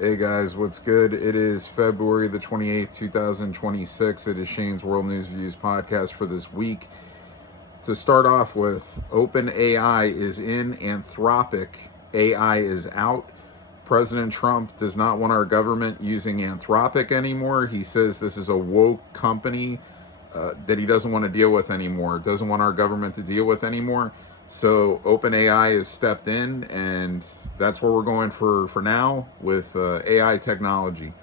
Hey guys, what's good? It is February the 28th, 2026. It is Shane's World News Views podcast for this week. To start off with, OpenAI is in, Anthropic AI is out. President Trump does not want our government using Anthropic anymore. He says this is a woke company that he doesn't want to deal with anymore, doesn't want our government to deal with anymore. So OpenAI has stepped in, and that's where we're going for now with AI technology.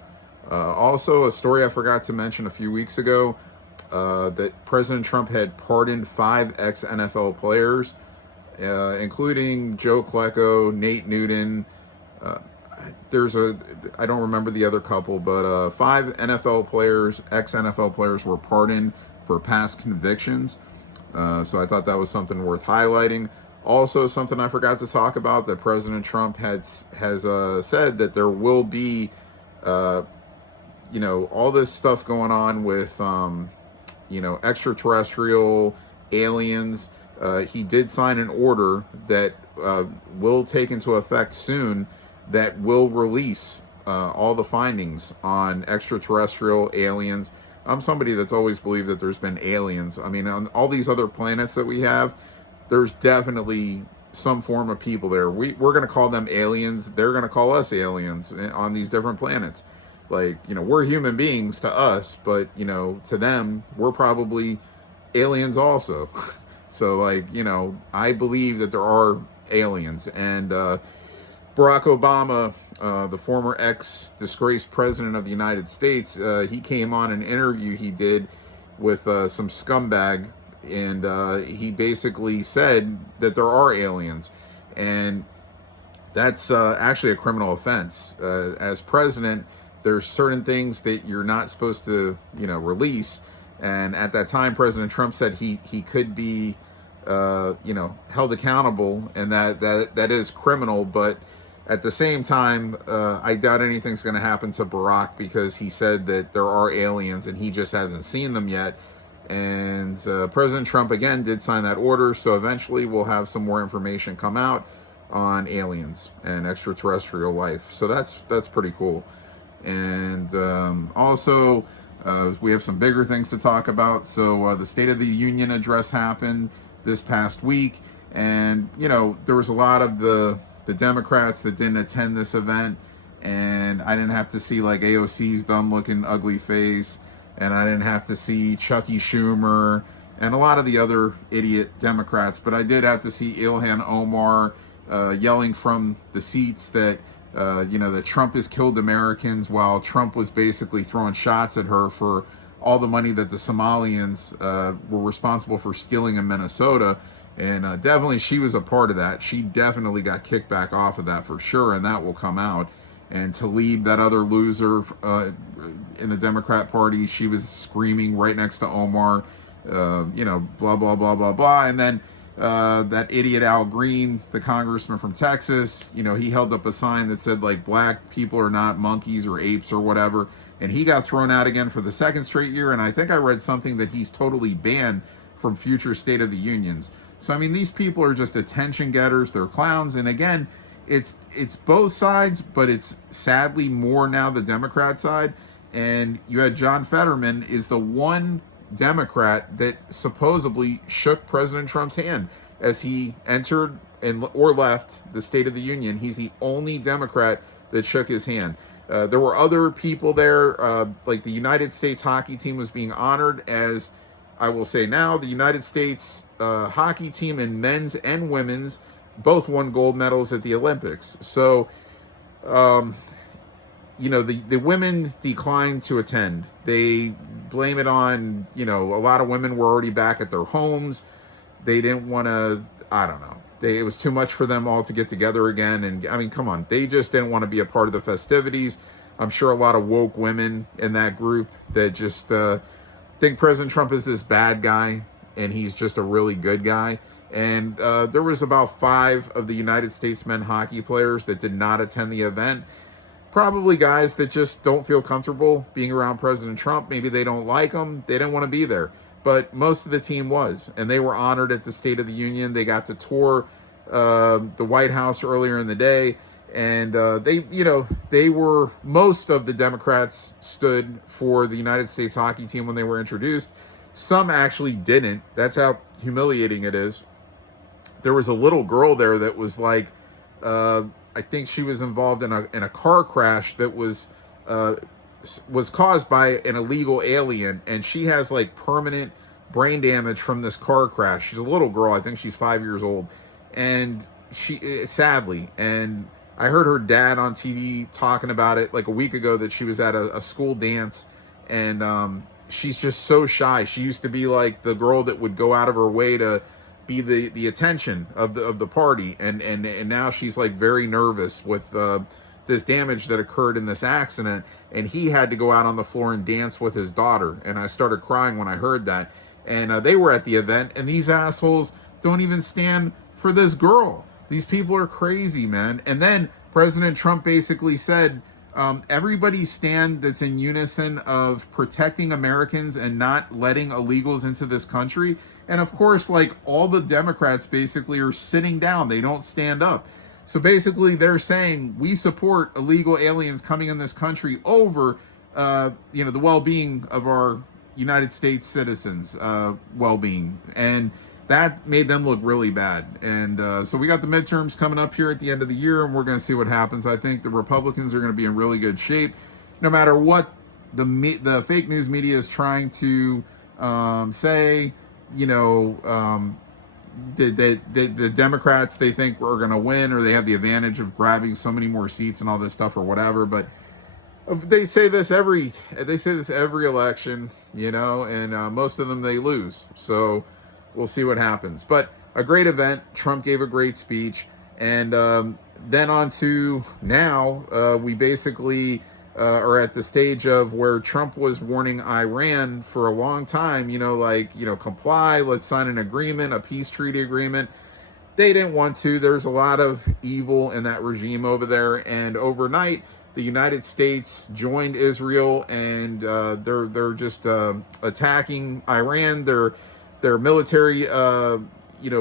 Also, a story I forgot to mention a few weeks ago that President Trump had pardoned 5 ex-NFL players, including Joe Klecko, Nate Newton. Uh, I don't remember the other couple, but 5 NFL players, ex-NFL players, were pardoned for past convictions. So I thought that was something worth highlighting. Also, something I forgot to talk about that President Trump has said that there will be, all this stuff going on with, extraterrestrial aliens. He did sign an order that will take into effect soon that will release all the findings on extraterrestrial aliens. I'm somebody that's always believed that there's been aliens. I mean, on all these other planets that we have, there's definitely some form of people there. We're going to call them aliens. They're going to call us aliens on these different planets. Like, we're human beings to us, but, to them, we're probably aliens also. So, like, I believe that there are aliens. And Barack Obama, the former ex-disgraced president of the United States, he came on an interview he did with some scumbag, and he basically said that there are aliens. And that's actually a criminal offense. As president, there's certain things that you're not supposed to, release. And at that time, President Trump said he could be, held accountable, and that is criminal. But at the same time, I doubt anything's going to happen to Barack, because he said that there are aliens and he just hasn't seen them yet. And President Trump, again, did sign that order. So eventually we'll have some more information come out on aliens and extraterrestrial life. So that's pretty cool. And also, we have some bigger things to talk about. So the State of the Union address happened this past week. And, there was a lot of the Democrats that didn't attend this event. And I didn't have to see like AOC's dumb looking ugly face. And I didn't have to see Chucky Schumer and a lot of the other idiot Democrats. But I did have to see Ilhan Omar yelling from the seats that, that Trump has killed Americans, while Trump was basically throwing shots at her for all the money that the Somalians were responsible for stealing in Minnesota. And definitely she was a part of that. She definitely got kicked back off of that for sure, and that will come out. And Tlaib, that other loser in the Democrat Party, she was screaming right next to Omar, blah, blah, blah, blah, blah. And then that idiot Al Green, the congressman from Texas, he held up a sign that said, like, black people are not monkeys or apes or whatever. And he got thrown out again for the second straight year. And I think I read something that he's totally banned from future State of the Unions. So, I mean, these people are just attention getters. They're clowns. And again, it's both sides, but it's sadly more now the Democrat side. And you had John Fetterman is the one Democrat that supposedly shook President Trump's hand as he entered or left the State of the Union. He's the only Democrat that shook his hand. There were other people there, like the United States hockey team was being honored as, I will say now, the United States hockey team in men's and women's both won gold medals at the Olympics. So, the women declined to attend. They blame it on, a lot of women were already back at their homes. They didn't want to, I don't know. It was too much for them all to get together again. And I mean, come on, they just didn't want to be a part of the festivities. I'm sure a lot of woke women in that group that just think President Trump is this bad guy and he's just a really good guy. And there was about 5 of the United States men hockey players that did not attend the event. Probably guys that just don't feel comfortable being around President Trump. Maybe they don't like him. They didn't want to be there. But most of the team was. And they were honored at the State of the Union. They got to tour the White House earlier in the day. And they were, most of the Democrats stood for the United States hockey team when they were introduced. Some actually didn't. That's how humiliating it is. There was a little girl there that was like, I think she was involved in a car crash that was caused by an illegal alien, and she has like permanent brain damage from this car crash. She's a little girl. I think she's 5 years old, and she, sadly, and I heard her dad on TV talking about it like a week ago, that she was at a school dance, and she's just so shy. She used to be like the girl that would go out of her way to be the attention of the party, and now she's like very nervous with this damage that occurred in this accident, and he had to go out on the floor and dance with his daughter. And I started crying when I heard that. And they were at the event, and these assholes don't even stand for this girl. These people are crazy, man. And then President Trump basically said, everybody stand that's in unison of protecting Americans and not letting illegals into this country. And of course, like, all the Democrats basically are sitting down. They don't stand up. So basically they're saying we support illegal aliens coming in this country over, the well-being of our United States citizens' well-being. And that made them look really bad. And so we got the midterms coming up here at the end of the year, and we're going to see what happens. I think the Republicans are going to be in really good shape, no matter what the fake news media is trying to say. The Democrats, they think we're going to win, or they have the advantage of grabbing so many more seats and all this stuff or whatever. But they say this every election, and most of them they lose. So we'll see what happens. But a great event. Trump gave a great speech. And then on to now, we basically are at the stage of where Trump was warning Iran for a long time, comply, let's sign an agreement, a peace treaty agreement. They didn't want to. There's a lot of evil in that regime over there. And overnight, the United States joined Israel, and they're just attacking Iran. Their military,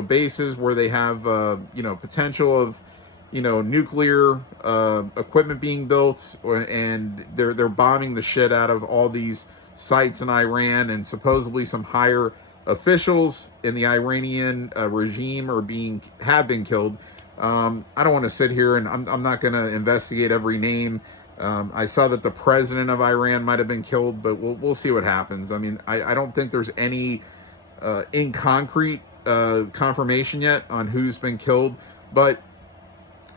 bases where they have, potential of, nuclear equipment being built, and they're bombing the shit out of all these sites in Iran, and supposedly some higher officials in the Iranian regime have been killed. I don't want to sit here, and I'm not going to investigate every name. I saw that the president of Iran might have been killed, but we'll see what happens. I mean, I don't think there's any in concrete confirmation yet on who's been killed. But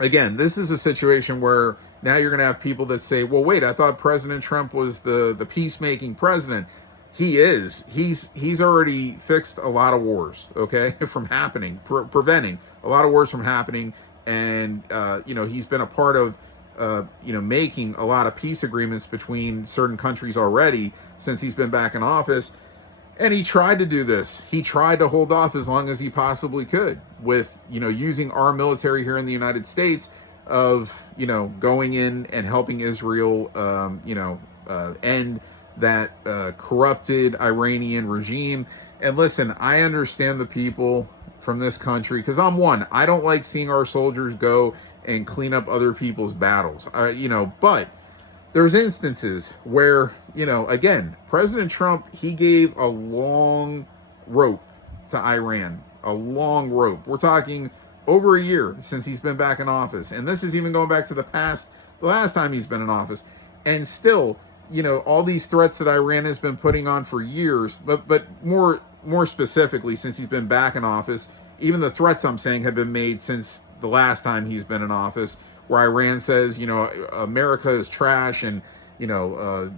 again, this is a situation where now you're going to have people that say, well, wait, I thought President Trump was the peacemaking president. He is. He's already fixed a lot of wars, okay, from happening, preventing a lot of wars from happening. And, he's been a part of, making a lot of peace agreements between certain countries already since he's been back in office. And he tried to do this. He tried to hold off as long as he possibly could with, using our military here in the United States of, going in and helping Israel, end that corrupted Iranian regime. And listen, I understand the people from this country, because I'm one. I don't like seeing our soldiers go and clean up other people's battles. But there's instances where, again, President Trump, he gave a long rope to Iran, a long rope. We're talking over a year since he's been back in office. And this is even going back to the last time he's been in office. And still, all these threats that Iran has been putting on for years, but more specifically, since he's been back in office, even the threats I'm saying have been made since the last time he's been in office, where Iran says, America is trash, and,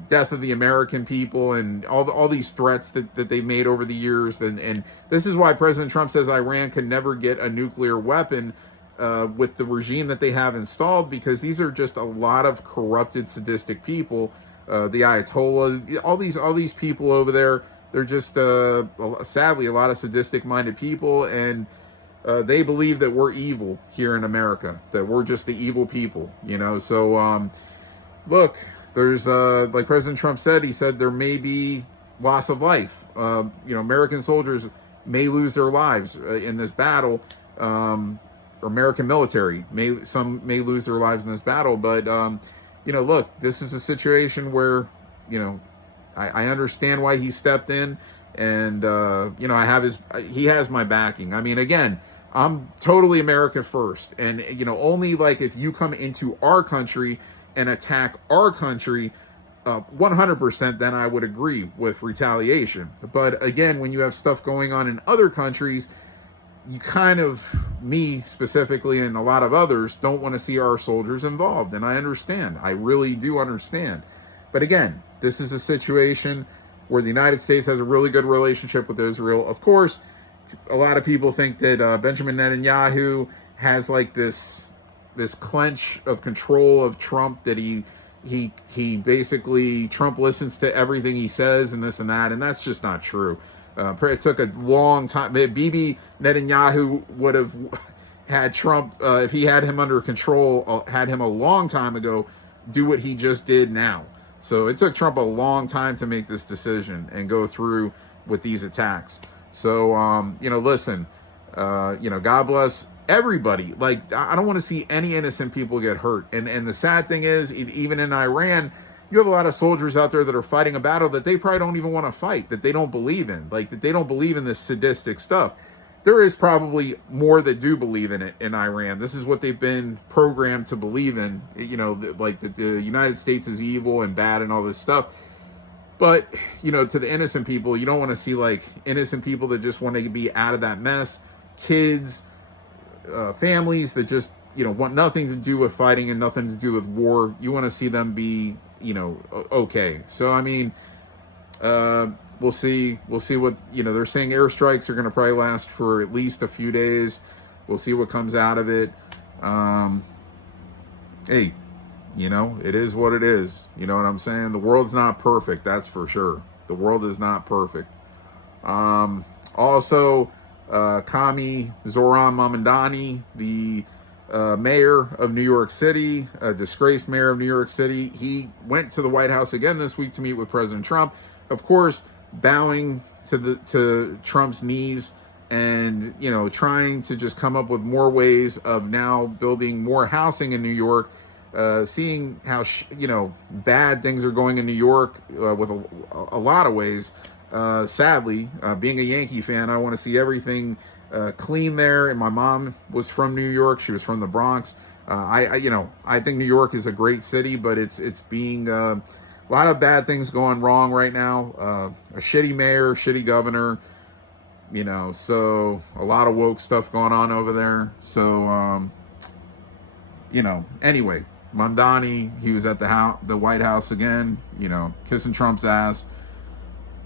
death of the American people, and all these threats that they've made over the years. And this is why President Trump says Iran can never get a nuclear weapon with the regime that they have installed, because these are just a lot of corrupted, sadistic people. The Ayatollah, all these people over there, they're just, sadly, a lot of sadistic-minded people, and they believe that we're evil here in America, that we're just the evil people, So, look, there's, like President Trump said, he said there may be loss of life. American soldiers may lose their lives in this battle, or American military. Some may lose their lives in this battle, but look, this is a situation where, I understand why he stepped in, and he has my backing. I mean, again, I'm totally America first, and only like if you come into our country and attack our country, 100%, then I would agree with retaliation. But again, when you have stuff going on in other countries, you kind of, me specifically and a lot of others, don't want to see our soldiers involved. And I understand. I really do understand. But again, this is a situation where the United States has a really good relationship with Israel. Of course, a lot of people think that Benjamin Netanyahu has like this clench of control of Trump, that he basically, Trump listens to everything he says and this and that, and that's just not true. It took a long time. Bibi Netanyahu would have had Trump, if he had him under control, had him a long time ago, do what he just did now. So it took Trump a long time to make this decision and go through with these attacks. So, listen, God bless everybody. Like, I don't want to see any innocent people get hurt. And the sad thing is, even in Iran, you have a lot of soldiers out there that are fighting a battle that they probably don't even want to fight, that they don't believe in, like that they don't believe in this sadistic stuff. There is probably more that do believe in it in Iran. This is what they've been programmed to believe in, like that the United States is evil and bad and all this stuff. But, to the innocent people, you don't want to see like innocent people that just want to be out of that mess, kids, families that just, want nothing to do with fighting and nothing to do with war. You want to see them be, okay. So, I mean, we'll see what, they're saying airstrikes are going to probably last for at least a few days. We'll see what comes out of it. Hey, it is what it is. You know what I'm saying? The world's not perfect. That's for sure. The world is not perfect. Also, Kami Zoran Mamdani, the mayor of New York City, a disgraced mayor of New York City, he went to the White House again this week to meet with President Trump. Of course, bowing to Trump's knees and, trying to just come up with more ways of now building more housing in New York, seeing how, bad things are going in New York with a lot of ways. Sadly, being a Yankee fan, I want to see everything clean there. And my mom was from New York. She was from the Bronx. I think New York is a great city, but it's being a lot of bad things going wrong right now. A shitty mayor, shitty governor, so a lot of woke stuff going on over there. So, anyway, Mamdani, he was at the White House again, kissing Trump's ass.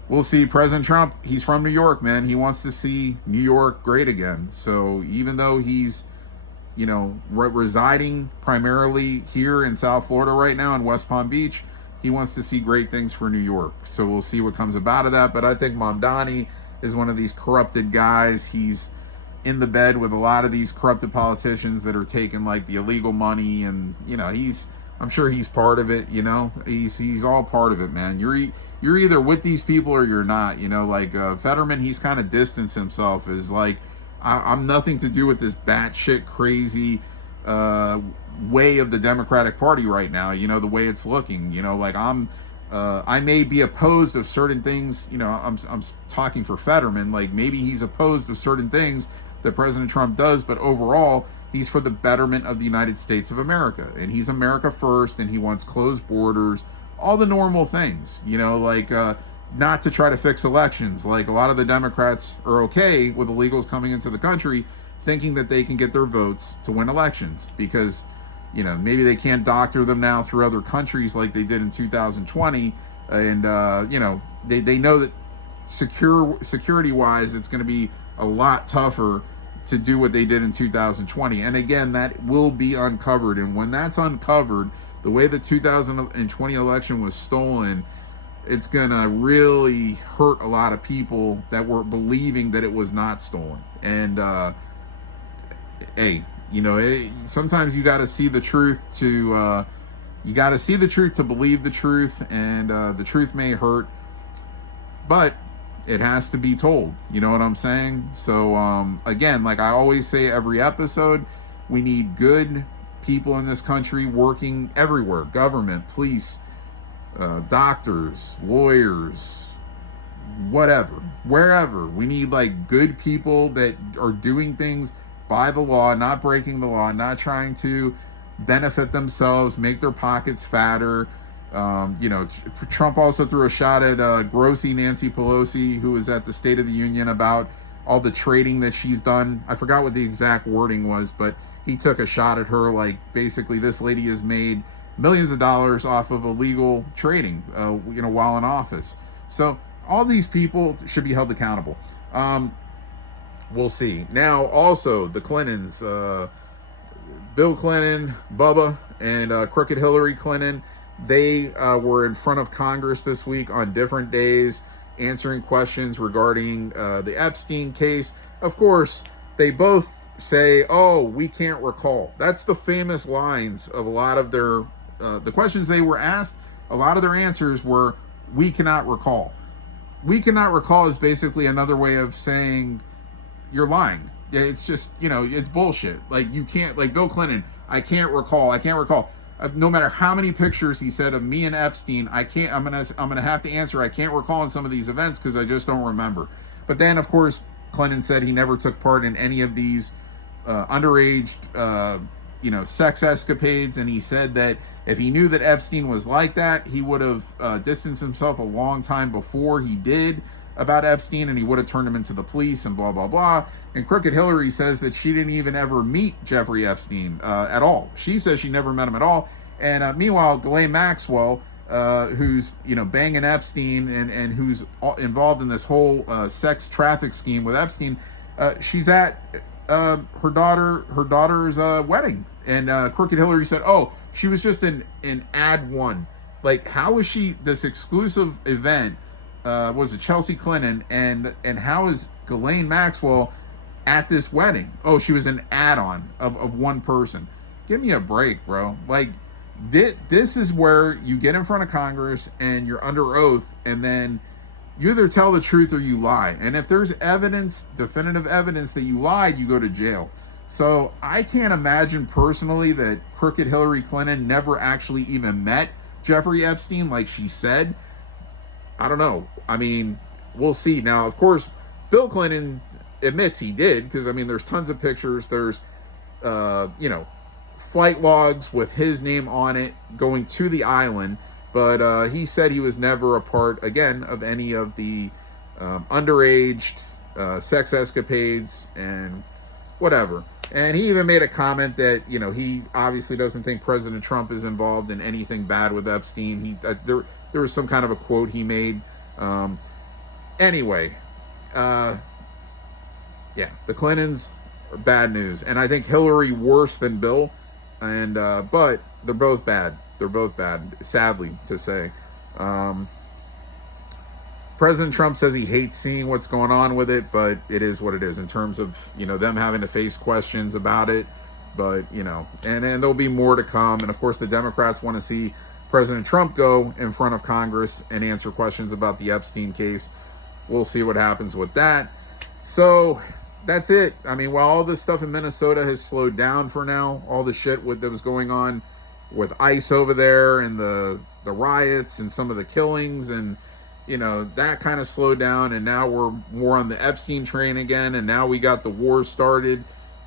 We'll see. President Trump, he's from New York, man. He wants to see New York great again. So even though he's, residing primarily here in South Florida right now in West Palm Beach, he wants to see great things for New York. So we'll see what comes about of that. But I think Mamdani is one of these corrupted guys. He's in the bed with a lot of these corrupted politicians that are taking like the illegal money, and I'm sure he's part of it. He's all part of it, man. You're either with these people or you're not. Fetterman, he's kind of distanced himself as like, I'm nothing to do with this batshit crazy way of the Democratic Party right now. The way it's looking. I may be opposed of certain things. I'm talking for Fetterman. Like maybe he's opposed of certain things that President Trump does, but overall, he's for the betterment of the United States of America, and he's America first, and he wants closed borders, all the normal things, not to try to fix elections. Like a lot of the Democrats are okay with illegals coming into the country, thinking that they can get their votes to win elections because, maybe they can't doctor them now through other countries like they did in 2020. And, they know that security-wise, it's going to be a lot tougher to do what they did in 2020. And again, that will be uncovered. And when that's uncovered, the way the 2020 election was stolen, it's gonna really hurt a lot of people that were believing that it was not stolen. And sometimes you got to see the truth to believe the truth, and the truth may hurt, but it has to be told. You know what I'm saying? So again, like I always say every episode, We need good people in this country working everywhere: government, police, doctors, lawyers, whatever, wherever. We need like good people that are doing things by the law, not breaking the law, not trying to benefit themselves, make their pockets fatter. Trump also threw a shot at grossy Nancy Pelosi, who was at the State of the Union, about all the trading that she's done. I forgot what the exact wording was, but he took a shot at her, like basically this lady has made millions of dollars off of illegal trading, while in office. So all these people should be held accountable. We'll see. Now, also the Clintons, Bill Clinton, Bubba, and crooked Hillary Clinton, they were in front of Congress this week on different days, answering questions regarding the Epstein case. Of course, they both say, "Oh, we can't recall." That's the famous lines of a lot of their the questions they were asked. A lot of their answers were, "We cannot recall." We cannot recall is basically another way of saying you're lying. It's just, it's bullshit. Like, you can't, like Bill Clinton, I can't recall. No matter how many pictures he said of me and Epstein, I'm gonna have to answer, I can't recall in some of these events because I just don't remember. But then, of course, Clinton said he never took part in any of these underage, sex escapades, and he said that if he knew that Epstein was like that, he would have distanced himself a long time before he did about Epstein, and he would have turned him into the police and blah, blah, blah. And crooked Hillary says that she didn't even ever meet Jeffrey Epstein at all. She says she never met him at all. And meanwhile, Ghislaine Maxwell, who's, banging Epstein and who's involved in this whole sex traffic scheme with Epstein, she's at her daughter's wedding. And crooked Hillary said, "Oh, she was just in ad one." Like, how is she this exclusive event? Was it Chelsea Clinton, and how is Ghislaine Maxwell at this wedding? Oh, she was an add-on of one person. Give me a break, bro. Like, this is where you get in front of Congress and you're under oath, and then you either tell the truth or you lie. And if there's evidence, definitive evidence that you lied, you go to jail. So I can't imagine personally that crooked Hillary Clinton never actually even met Jeffrey Epstein like she said. I don't know. I mean, we'll see. Now, of course, Bill Clinton admits he did, because, there's tons of pictures. There's, flight logs with his name on it going to the island. But he said he was never a part, again, of any of the underage sex escapades and whatever. And he even made a comment that, he obviously doesn't think President Trump is involved in anything bad with Epstein. There was some kind of a quote he made. Anyway, the Clintons are bad news. And I think Hillary worse than Bill. And but they're both bad. They're both bad, sadly to say. President Trump says he hates seeing what's going on with it, but it is what it is in terms of, them having to face questions about it. But, and there'll be more to come. And of course, the Democrats want to see President Trump go in front of Congress and answer questions about the Epstein case. We'll see what happens with that. So that's it. While all this stuff in Minnesota has slowed down for now, all the shit that was going on with ICE over there and the riots and some of the killings, and that kind of slowed down, and now we're more on the Epstein train again, and now we got the war started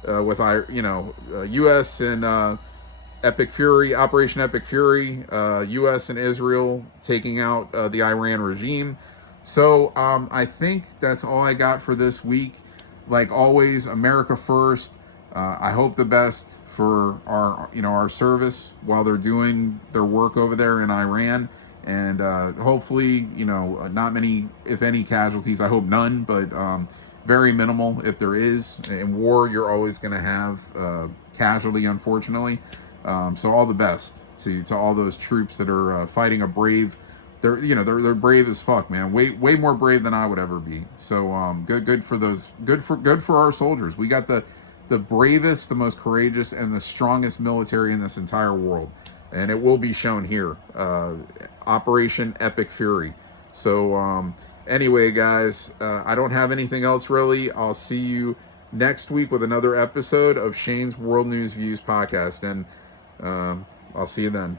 with our U.S. and Epic Fury, Operation Epic Fury, U.S. and Israel taking out the Iran regime. So I think that's all I got for this week. Like always, America first. I hope the best for our service while they're doing their work over there in Iran. And hopefully, not many, if any, casualties. I hope none, but very minimal if there is. In war, you're always going to have casualty, unfortunately. So all the best to all those troops that are fighting a brave. They're brave as fuck, man. Way more brave than I would ever be. So good for those. Good for our soldiers. We got the bravest, the most courageous, and the strongest military in this entire world. And it will be shown here, Operation Epic Fury. So anyway, guys, I don't have anything else really. I'll see you next week with another episode of Shane's World News Views podcast. And I'll see you then.